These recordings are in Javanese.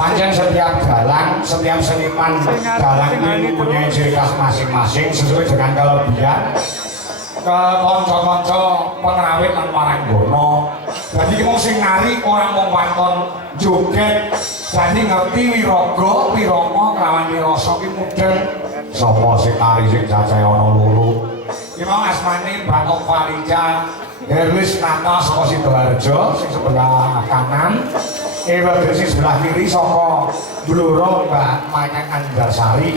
Panjang setiap dalang, setiap seniman dalang ini punya ciri khas masing-masing sesuai dengan kelebihan ke konco-konco pengerawit dan paranggono. Jadi kita sing nari orang mau wanton joget, jadi ngerti wirogo, wiromo, kelawan wiroso ki mudeng. Sopo sing nari sing cacai ono loro. Ki mau asmane Mbak Ovalija Herlis Nata saka Sidoarjo sing sebelah kanan. Ewadesi sebelah kiri soko Bluro Mbak Maya Andarsari.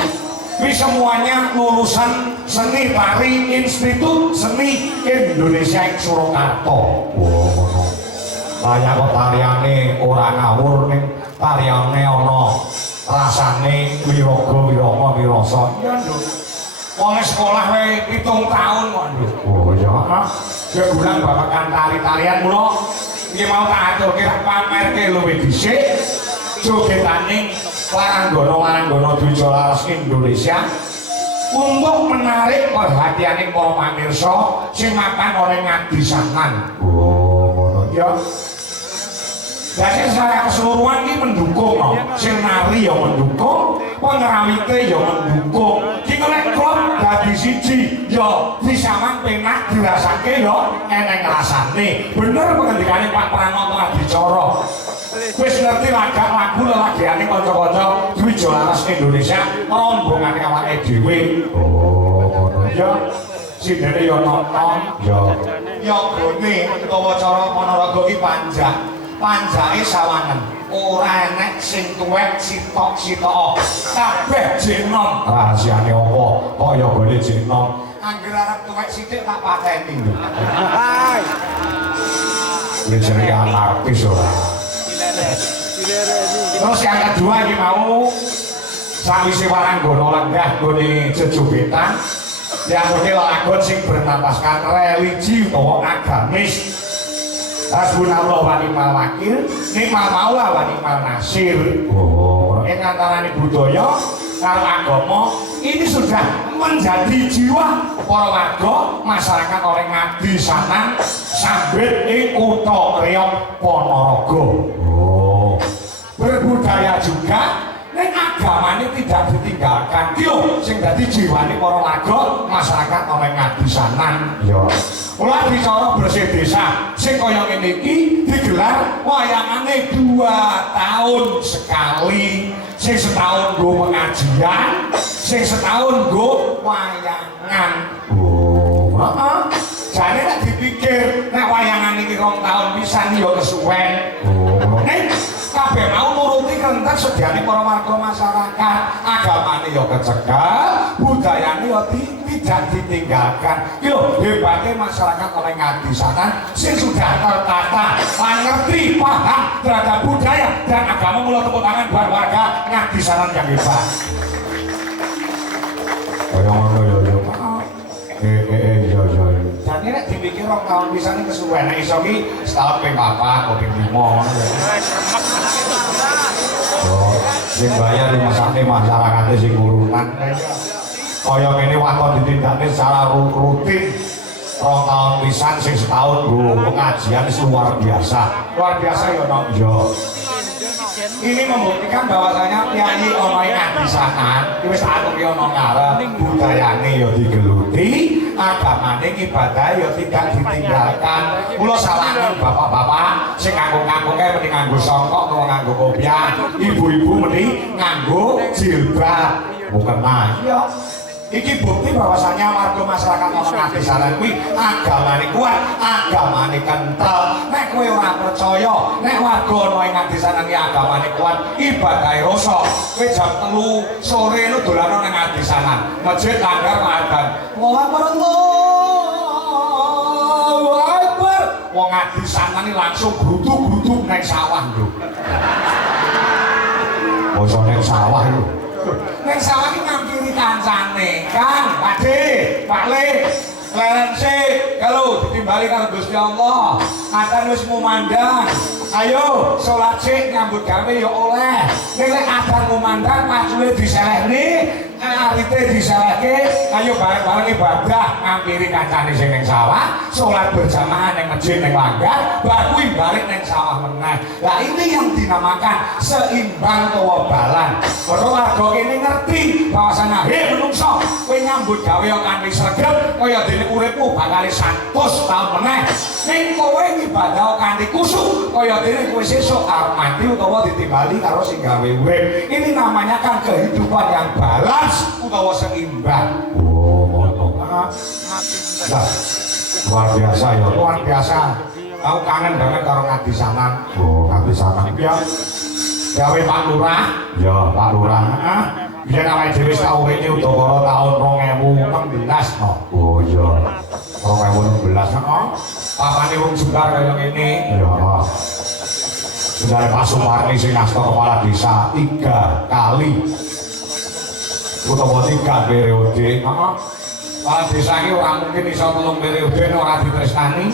Ini semuanya lulusan seni tari Institut Seni Indonesia ing Surakarta. Wow, banyak kok tariane ora ngawur ning tariane ana rasane wirogo wirama wirasa. Iya lho. Oleh sekolah wae 7 tahun kok lho. Oh iya. Ya gulang babagan tari-tarian mulo. Iki mau tak aturke pamerke luwih dhisik jogetane waranggono Dwijalaras Indonesia untuk menarik perhatian para pamirsa sing mapan oleh ngadisangan. Oh, ngono ya. Jadi saya keseluruhan ini mendukung, sing nari ya mendukung, pengerawite ya mendukung. Ki nek klub dadi siji ya disamang penak dirasake ya eneng rasane. Bener pengendikane Pak Pranoto Adicara. Wis ngerti lagu lelagiane kanca-kanca Dwijalaras Indonesia rombongane awake dhewe. Oh, ngono ya. Sidene ya nonton ya. Ya gone utawa cara Ponorogo ki panjang. Panjake sawangen ora enek sing tuwek sitok-sitok kabeh jenom. Rahasiane apa kaya gone jenom anggere arep tuwek sithik tak pateni lho. Hai wis jenenge artis ora terus yang kedua iki mau sawise waranggono lenggah gone jejogetan yang mungkin lagu sing bernapaskan religi utawa agamis. Hasbunallah wa ni'mal wakil, ni'mal maula wa ni'mal nasir. Oh, ing antarané budaya karo agama ini sudah menjadi jiwa para warga masyarakat oleh ngadisanan sambit ing kutha Riok Ponorogo. Oh, berbudaya juga ning agamane tidak ditinggalkan. Yo sing dadi jiwane para warga masyarakat oleh ngadisanan. Yo ulah bicara bersih desa sing kaya ngene iki digelar wayangane 2 tahun sekali, sing setahun nggo pengajian, sing setahun nggo wayangan. Oh, heeh. Jane nek dipikir nek wayangan iki 2 tahun pisan ya kesuwen. Oh, nek kabeh mau nuruti kentek sediane para warga masyarakat, agamane ya kecekel, budayane ya tidak ditinggalkan. Yo hebatnya masyarakat oleh ngadisanan sing sudah tertata, mengerti, paham terhadap budaya dan agama. Mula tepuk tangan buat warga ngadisanan yang hebat. Kaya ngono yo yo. Yo. Jane nek dipikir 2 tahun pisan iki kesuwen, nek iso ki setahun ping 4 atau ping 5 ngono ya. Oh, sing bayar dimasake masyarakate sing urunan. Kaya ngene waton ditindakne secara rutin 2 tahun pisan sing setahun nggo pengajian luar biasa. Luar biasa ya nok yo. Ini membuktikan bahwasanya kiai ono ing ngadisanan wis aturke ono ngarep, budayane ya digeluti, agamane ibadah ya tidak ditinggalkan. Kula sawangen bapak-bapak sing nganggo-nganggoke mending nganggo songkok utawa nganggo kopiah, ibu-ibu mending nganggo jilbab. Mukena ya. Iki bukti bahwasanya warga masyarakat ono ngadisanan kuwi agamane kuat, agamane kental. Nek kowe ora percaya nek warga ana ing Adisanan iki agamane kuat ibadahe rasa kowe jam 3 sore lu dolan nang Adisanan masjid langgar adzan Allahu Akbar Allahu Akbar wong Adisanan iki langsung grutuk-grutuk nang sawah lho basa nang sawah lho nang sawah iki ngampiri kancane Kang Pakde Pak Le Lerense, kalau ditimbali karo Gusti Allah, akan wis mumandang. Ayo salat sik nyambut gawe ya oleh. Nek lek adan mumandang macule diselehni, arite diselehke, ayo bareng-bareng ibadah ngampiri kancane sing ning sawah, salat berjamaah ning masjid ning langgar, baru balik ning sawah meneh. Lah ini yang dinamakan seimbang kewabalan. Para warga kene ngerti bahwasanya he menungso kowe nyambut gawe kanthi sregep kaya dene uripmu bakal 100 taun meneh. Ning kowe ibadah kanthi kusuk kaya dene kowe sesuk arep mati utawa ditimbali karo sing gawe urip. Ini namanya kan kehidupan yang balance utawa seimbang. Oh, ngono. Luar biasa ya, luar biasa. Aku kangen banget karo Ngadisanan. Oh, Ngadisanan iki ya. Gawe Pak Lurah. Ya, Pak Lurah. Biyen awake dhewe tau urip udakara taun 2016 no. Oh iya. 2016 no. Papane wong Jembar kaya ngene. Ya. Sudah Pak Sumarni sing ngasta kepala desa 3 kali. Utawa 3 periode. Heeh. Kepala desa iki ora mungkin iso 3 periode ora ditresnani.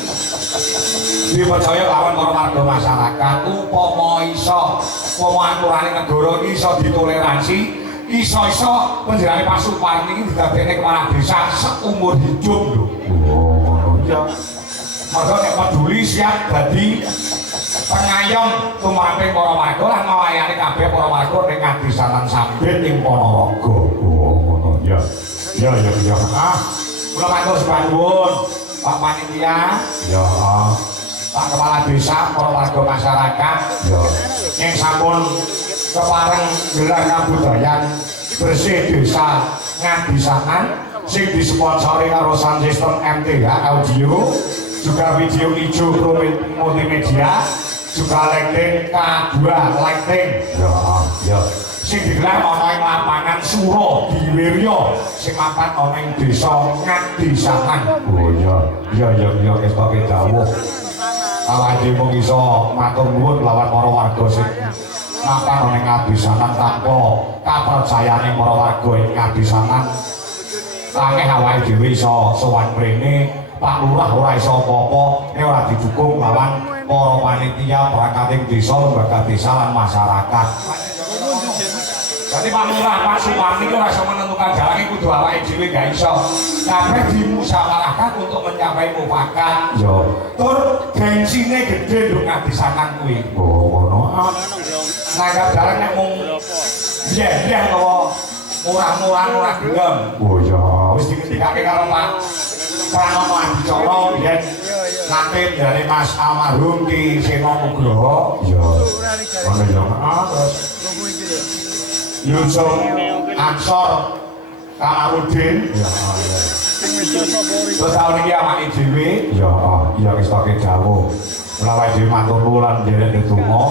Dipercaya lawan para warga masyarakat upama iso aturane negara iso ditoleransi iso-iso penjerane Pak Suparni iki didadekne kepala desa seumur hidup lho. Oh iya. Maka nek peduli siap dadi pengayom tumraping para warga lan nglayani kabeh para warga ning Ngadisanan Sambit ing Ponorogo. Oh ngono ya. Ya. Kula matur sembah nuwun Pak Panitia. Ya. Pak Kepala Desa, para warga masyarakat. Ya. Yang sampun kepareng gelar kabudayan bersih desa Ngadisanan sing disponsori karo Sound System MTH Audio juga video ijo multimedia juga lighting K2 lighting ya sing digelar ana ing lapangan Suro Diwirya sing mapan ana ing desa Ngadisanan. Oh iya kestoke dawuh awake mung iso matur nuwun lawan para warga sing mapan ning Ngadisanan tanpa kapercayane para warga ing Ngadisanan. Akeh awake dhewe iso sowan mrene, Pak Lurah ora iso apa-apa, nek ora didukung lawan para panitia perangkat desa, lembaga desa lan masyarakat. Jadi Pak Lurah, Pak Sumarni ora iso menentukan jalan kudu awake dhewe gak iso. Kabeh dimusyawarahkan untuk mencapai mufakat. Yo. Tur gensine gede lho Ngadisanan kuwi. Oh, ngono. Nanggap jalan nek mung biyen kok murah-murah ora gelem. Oh iya, wis dingendikake karo Pak Pranono Adicara biyen nate dari Mas almarhum Ki Seno Nugroho. Iya. Ono yo. Terus Yusuf Ansor Kamarudin. Ya. Terus tahun ini awake dhewe. Ya wis tak dawuh. Awake dhewe matur nuwun lan nderek ndedonga.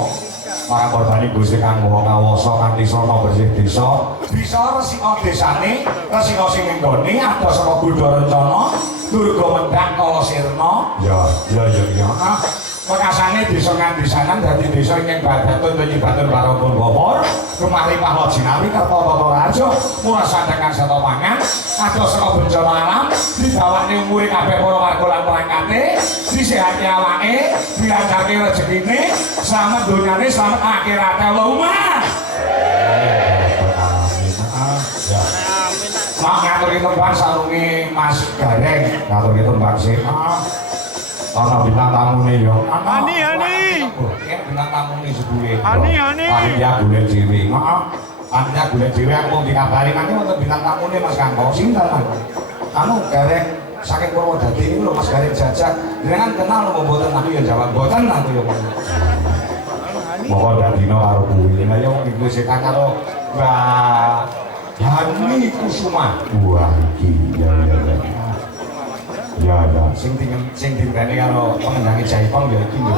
Para korban Gusti kang maha kawasa kanthi srana bersih desa bisa resika desane resika sing nggone ada saka Budha Rencana Durga Mendak Kala Sirna. Ya. Makasane desa Ngadisanan dadi desa ing Badatun Penyibatun Baropun Bawor Rumah Limpah Lojinawi Kertotata Raja murah sandangan sata pangan ada saka bencana alam didawakne umure kabeh para warga lan perangkate disehati awake dilancarke rezekine selamat donyane selamat akhirate Allahumma ya mak ngatur tembang sarunge Mas Gareng ngatur tembang sih ana bintang tamune yo. Hani. Bintang tamune seduwe. Hani. Panitia golek dhewe. Heeh. Panitia golek dhewe aku dikabari nanti wonten bintang tamune Mas Kangko. Sinten Mas? Anu Gareng saking Purwodadi niku lho Mas Gareng Jajak. Jenengan kenal lho mboten aku ya jawab mboten nanti yo. Moko dadino karo kuwi. Lah yo iku sik karo Mbak Hani Kusuma. Wah iki ya. Sing dimbeni karo pengendange Jaipong ya iki lho.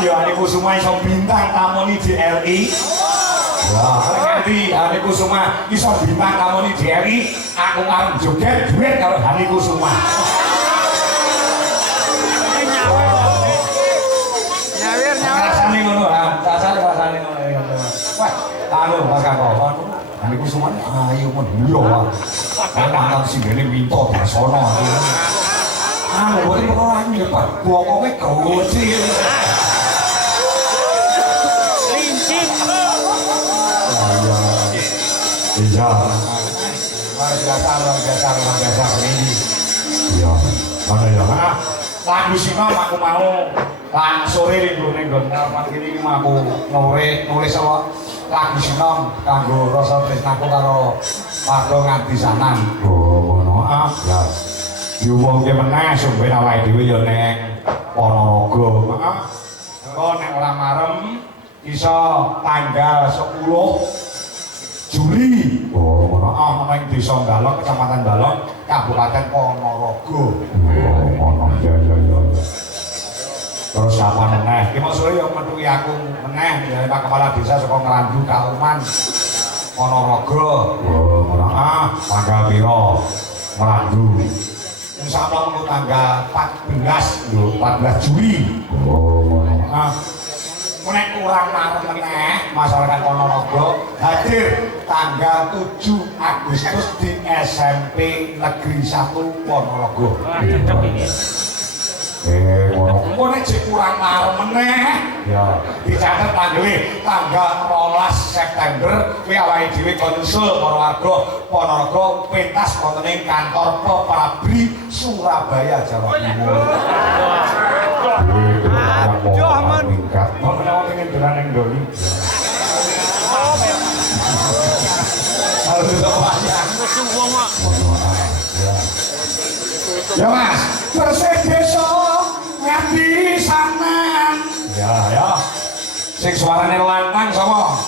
Kusuma ya Ani Kusuma iso bintang tamu di RI. Wah, ngerti Ani Kusuma iso bintang tamu di RI, aku arep joget duet karo Ani Kusuma. Nyawir. Rasane ngono, rasane ngono. Wah, anu Mas Kakon. Ani Kusuma ayo men yo. Ana sing ngene minta Dasono. Ah, boleh orang ni pak, buangnya kecil. Lincing. Iya. Biasa ini. Iya. Mana ya? Lagu sini aku mau lang sore nih belum nenggon. Pagi ini aku nulis apa? Lagu sini kanggo rasa tresnaku karo warga Ngandisanan. Oh, ngono. Ya. Diumumke meneh sumben awake dhewe ya ning Ponorogo. Heeh. Engko nek ora marem iso tanggal 10 Juli. Oh, ngono. Ning Desa Balong, Kecamatan Balong, Kabupaten Ponorogo. Oh, ngono. Ya. Terus apa meneh? Ki maksudé ya metuki aku meneh ya Pak Kepala Desa saka Ngrandu Kauman Ponorogo. Oh, ngono. Tanggal piro? Ngrandu. Insyaallah mengko tanggal 14 lho, 14 Juli. Oh. Nek kurang marem meneh masyarakat Ponorogo hadir tanggal 7 Agustus di SMP Negeri 1 Ponorogo. Ngono nek kurang marem meneh ya dicatet tanggal 12 September kuwi awake dhewe konsul para warga Ponorogo pentas wonten ing kantor Pepabri Surabaya Jawa Timur. Aduh men. Kok menawa pengen dolan ning Doli. Ya Mas, bersih desa Ngandisanan. Ya. Sing suarane lantang sapa?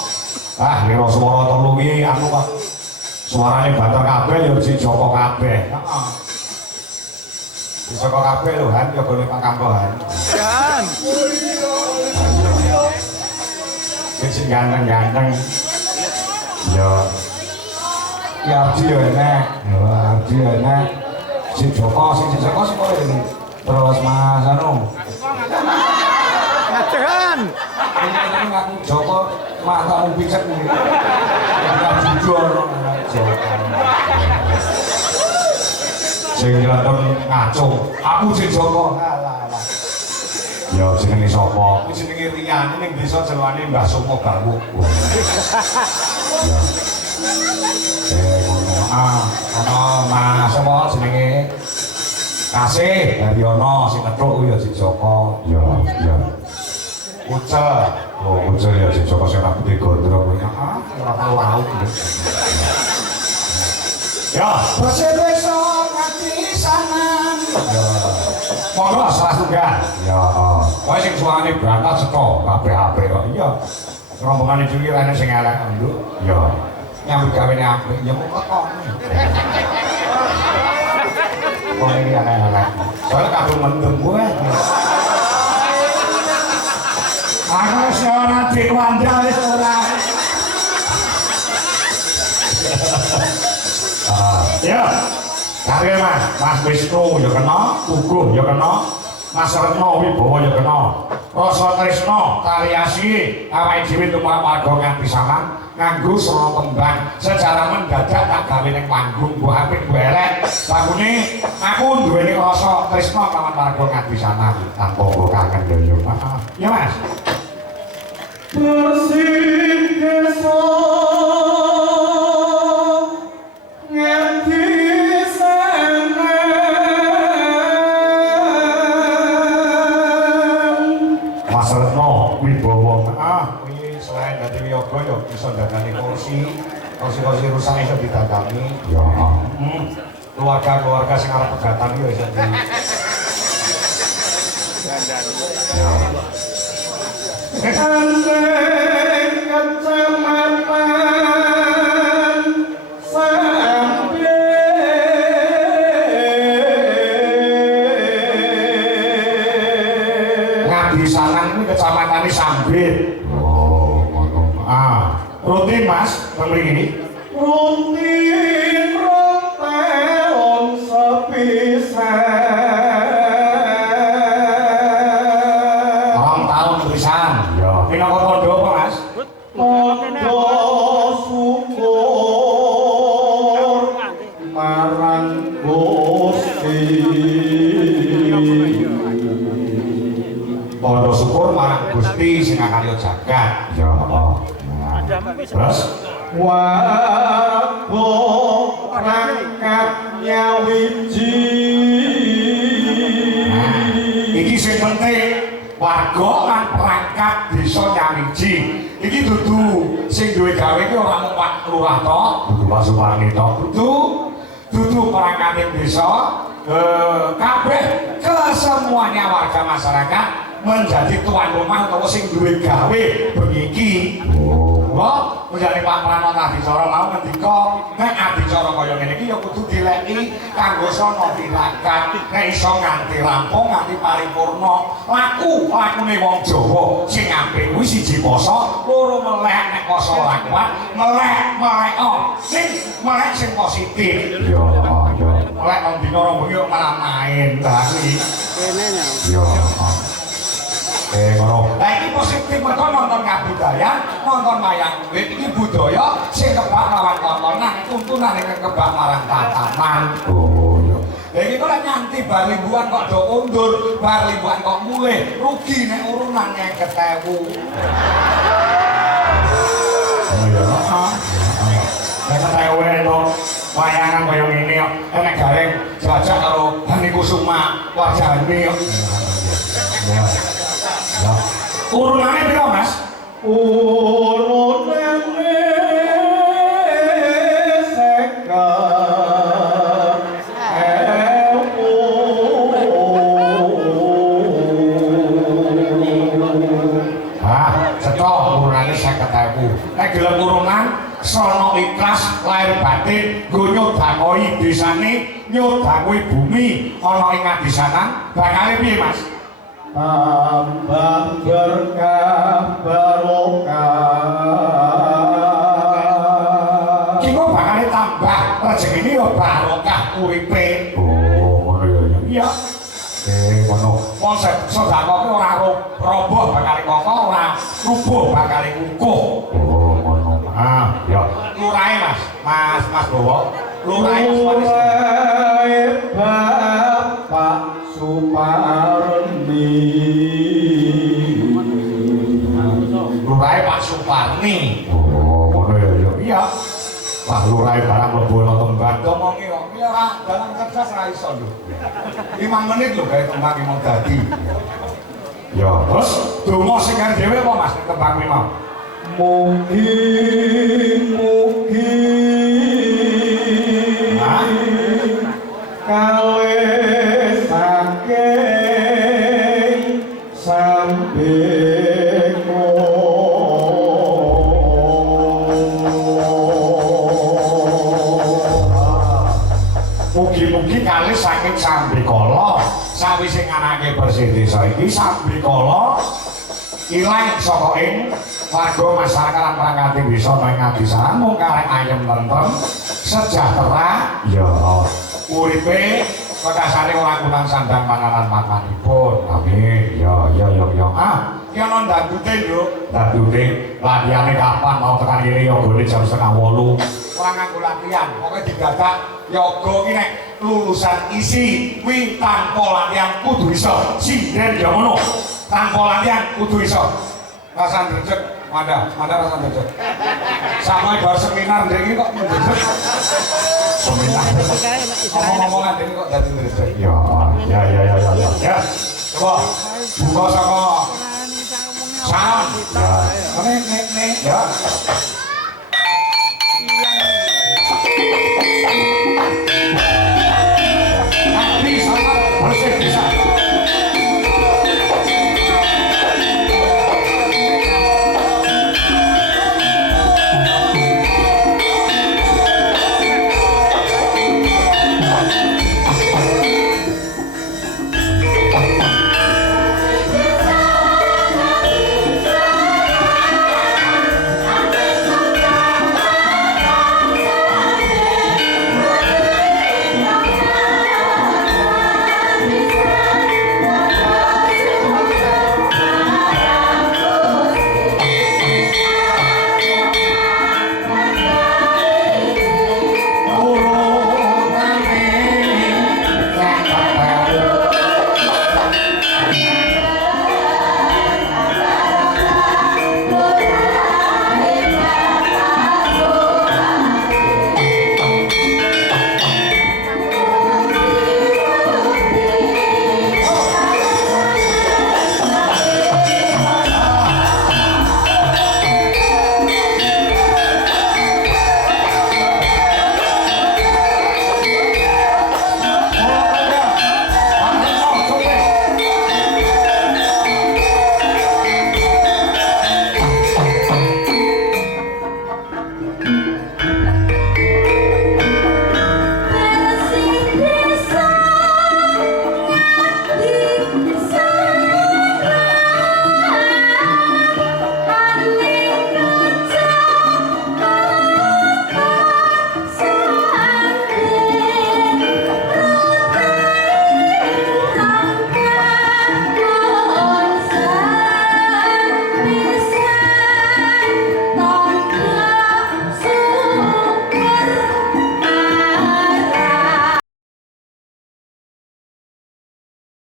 Ngira swara telu iki anu Pak. Suarane banter kabeh ya si Joko kabeh. Heeh. Si Joko kabeh lho Han ya gone Pak Kampohan. Dan. Sing ganteng-ganteng. Ya. Ya Abdi ya enak. Abdi ya enak. Si Joko sing kok ini. Terus Mas anu. Ngadehan. Ini ngaku Joko matamu picek ini. Enggak jujur Joko. Sing ganteng ngaco. Aku si Joko. Alah. Ya jenenge sapa? Iki jenenge Rian ning desa jeroane Mbah Somo Gawuk. Ono Mas sapa jenenge? Kasih dari ono sing ngetruk kuwi ya si Joko. Ya. Ucel. Oh, Ucel ya si Joko sing rambute gondrong kuwi. Ora tau laut. Ya, bersih desa Ngandisanan. Ya. Monggo salah tunggal. Ya. Kowe sing suwane berangkat seko kabeh-kabeh kok. Iya. Rombongane dhewe rene sing elek nduk. Ya. Nyambut gawene apik ya mung kok. Kok iki elek-elek. Soale kadung mendem kowe. Aku wis ora diwandal wis ora. Ya. Kare Mas Wisnu ya kena, Uguh ya kena, Mas Retno Wibowo ya kena. Rasa tresna tariasi awake dhewe tumpah warga Ngandisanan nganggo sora tembang secara mendadak tak gawe ning panggung mbok apik mbok elek. Lagune aku duweni rasa tresna kawon warga Ngandisanan tanpa mbok kangen yo. Ya Mas. Bersih desa bisa dadani kursi rusak iso didadani. Ya. Keluarga sing arep pegatan yo iso di. Ya. Kecamatan Sampe Ngandisanan kuwi kecamatan ngarani sambit. Oh, ngono. Ah, rutin Mas, teng ini. Rutin rotelon sepisan. Tahun tulisan. Ya. Pinangka tandha apa Mas? Tandha syukur marang Gusti. Tandha syukur marang Gusti sing karya jagat. Ya. Terus warga rangkap nyawiji. Iki sing penting warga lan perangkat desa nyawiji. Iki dudu sing duwe gawe iki ora mung Pak Lurah to, dudu Pak Suparni to, dudu perangkat desa, kabeh kesemuanya warga masyarakat menjadi tuan rumah utawa sing duwe gawe begiki. Kula menjadi Pak Pranoto Adicara mau ngendika nek adicara kaya ngene iki ya kudu dileki kanggo sono tirakat nek iso nganti rampung nganti paripurna lakune wong Jawa sing apik kuwi siji poso loro melek nek poso ora kuat melek melek sing positif yo melek nang dina rong bengi malah main tadi kene yo ngono. Lah iki positif mergo nonton kabudayan, nonton wayang kulit iki budaya sing kebak lawan tontonan, tuntunan ing kebak marang tatanan. Oh iya. Lah iki kok nyanti bar ribuan kok do undur, bar ribuan kok mulih, rugi nek urunan 50.000. Oh iya. Nek tewe to wayangan kaya ngene kok nek gareng jajak karo Hani Kusuma wajane kok. Urunane piro Mas? Urunane seket ewu. Cetok urunane 50.000. Nek gelem urunan sono ikhlas lahir batin nggo nyodakoi desane nyodakoi bumi ana ing adisanan bakale piye Mas? Tambah berkah barokah. Kiko bakal tambah rezeki ini ya barokah uripe. Oh, ngono ya. Iya. Ngono. Konsep sedekah ki ora roboh bakal koko ora rubuh bakal kukuh. Oh, ngono. Ah, ya. Lurahe Mas Bowo. Lurahe Bapak Suparni. Lurahe Pak Suparni. Oh, ngono ya. Iya. Pak Lurahe barang mlebu ana tembang ngomongi kok. Iya ora dalam cerdas ra iso lho. 5 menit lho gawe tembang iki mau dadi. Ya, terus donga sing kan dhewe apa Mas tembang iki mau? Mugi kalih saking sambiko mugi-mugi kalih saking sambikala sawise nganake bersih desa iki sambikala ilang saka ing warga masyarakat lan perangkat desa nang adisanan mung karek ayem tentrem sejahtera ya uripe wekasane ora kurang sandang panganan makanipun amin ya ki ana ndandute yo ndandute latiane kapan mau tekan kene yogane jam 7:30 ora nganggo latihan pokoke didadak yoga ki nek lulusan isi kuwi tanpa latihan kudu iso sinden ya ngono tanpa latihan kudu iso rasan derjet Manda rasan derjet sama bar seminar ndek kok derjet seminar ngomong-ngomongan ini kok dadi derjet ya coba buka saka salam ya nek ya